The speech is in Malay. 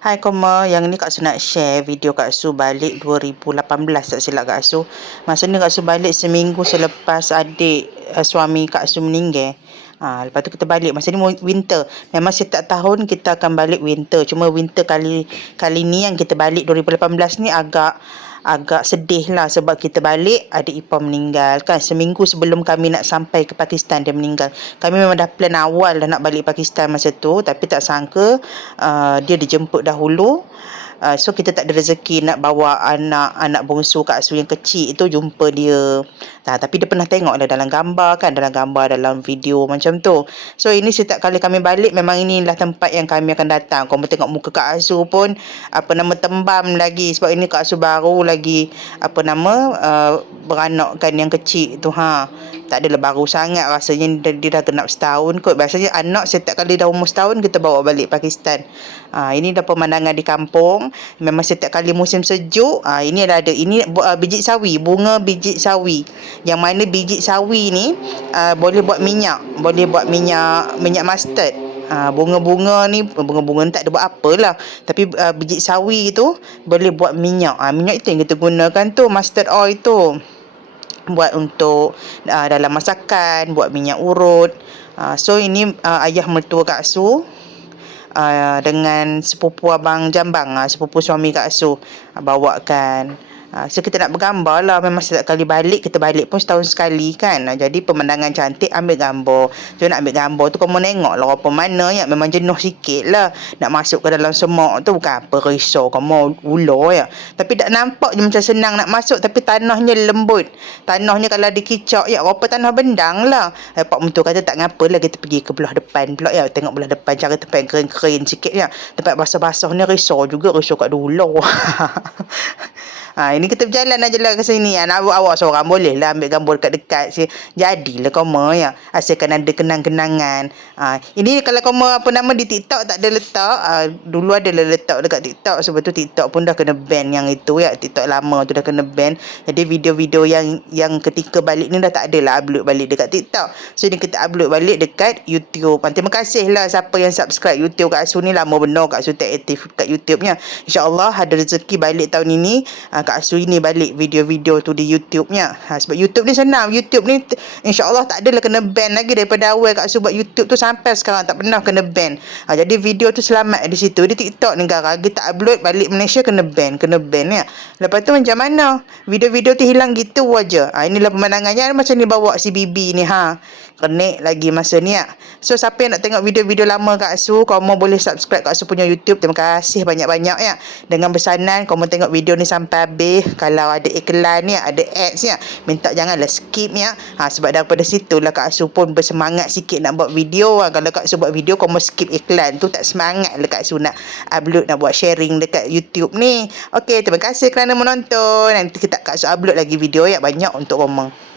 Hai Koma, yang ni Kak Su nak share video Kak Su balik 2018 tak silap Kak Su. Masa ni Kak Su balik seminggu selepas adik suami Kak Su meninggal. Lepas tu kita balik masa ni winter. Memang setiap tahun kita akan balik winter. Cuma winter kali ni yang kita balik 2018 ni agak sedih lah sebab kita balik adik ipar meninggal kan. Seminggu sebelum kami nak sampai ke Pakistan dia meninggal. Kami memang dah plan awal dah nak balik Pakistan masa tu, tapi tak sangka dia dijemput dahulu. So kita tak ada rezeki nak bawa anak bongsu Kak Su yang kecil itu jumpa dia. Tapi dia pernah tengok lah dalam gambar kan, dalam video macam tu. So ini setiap kali kami balik memang inilah tempat yang kami akan datang. Kau tengok muka Kak Su pun tembam lagi sebab ini Kak Su baru lagi beranakkan yang kecil tu tak adalah baru sangat, rasanya dia dah genap setahun kot. Biasanya anak setiap kali dah umur setahun kita bawa balik Pakistan. Ini dah pemandangan di kampung. Memang setiap kali musim sejuk, ini ada ini biji sawi, bunga biji sawi. Yang mana biji sawi ni boleh buat minyak mustard. Bunga-bunga ni tak ada buat apalah, tapi biji sawi tu boleh buat minyak. Minyak itu yang kita gunakan tu, mustard oil tu, buat untuk dalam masakan, buat minyak urut. So ini ayah mertua Kak Su dengan sepupu abang Jambang, sepupu suami Kak Su bawakan. So kita nak bergambar lah. Memang setiap kali balik, kita balik pun setahun sekali kan. Jadi pemandangan cantik, ambil gambar. So nak ambil gambar tu kau mau tengok lah apa mana ya. Memang jenuh sikit lah nak masuk ke dalam semak tu. Bukan apa risau kau mau ular ya. Tapi tak nampak je macam senang nak masuk, tapi tanahnya lembut. Tanahnya kalau dikicak ya, apa tanah bendang lah. Pak Mentua kata tak ngapa lah, kita pergi ke belah depan pula ya. Tengok belah depan, cari tempat yang kering-kering sikit ya. Tempat basah-basah ni risau kat ada ular. Ini kita berjalan aja lah ke sini. Awak seorang boleh lah ambil gambar dekat-dekat. Jadilah koma ya. Asalkan ada kenang-kenangan. Ini kalau koma di TikTok tak ada letak. Dulu ada letak dekat TikTok. Sebab tu TikTok pun dah kena ban yang itu ya. TikTok lama tu dah kena ban. Jadi video-video yang ketika balik ni dah tak ada lah upload balik dekat TikTok. So ini kita upload balik dekat YouTube. Terima kasih lah siapa yang subscribe YouTube Kak Su ni. Lama benar Kak Su tak aktif kat YouTube-nya. InsyaAllah ada rezeki balik tahun ini. Kak Su ini balik video-video tu di YouTube-nya. Sebab YouTube ni senang. YouTube ni insya-Allah tak adalah kena ban lagi. Daripada awal Kak Su buat YouTube tu sampai sekarang tak pernah kena ban. Jadi video tu selamat di situ. Di TikTok ni garang kita upload balik Malaysia kena ban ya. Lepas tu macam mana? Video-video tu hilang gitu aja. Inilah pemandangannya macam ni bawa si Bibi ni kenik lagi masa ni ya. So siapa yang nak tengok video-video lama Kak Su, kau mau boleh subscribe Kak Su punya YouTube. Terima kasih banyak-banyak ya. Dengan pesanan kau mau tengok video ni sampai habis. Kalau ada iklan ya, ada ads ya, minta janganlah skip ya. Sebab daripada situlah Kak Su pun bersemangat sikit nak buat video. Kalau Kak Su buat video kau mau skip iklan tu, tak semangat lah Kak Su nak upload, nak buat sharing dekat YouTube ni. Okey, terima kasih kerana menonton. Nanti Kak Su upload lagi video ya, banyak untuk komen.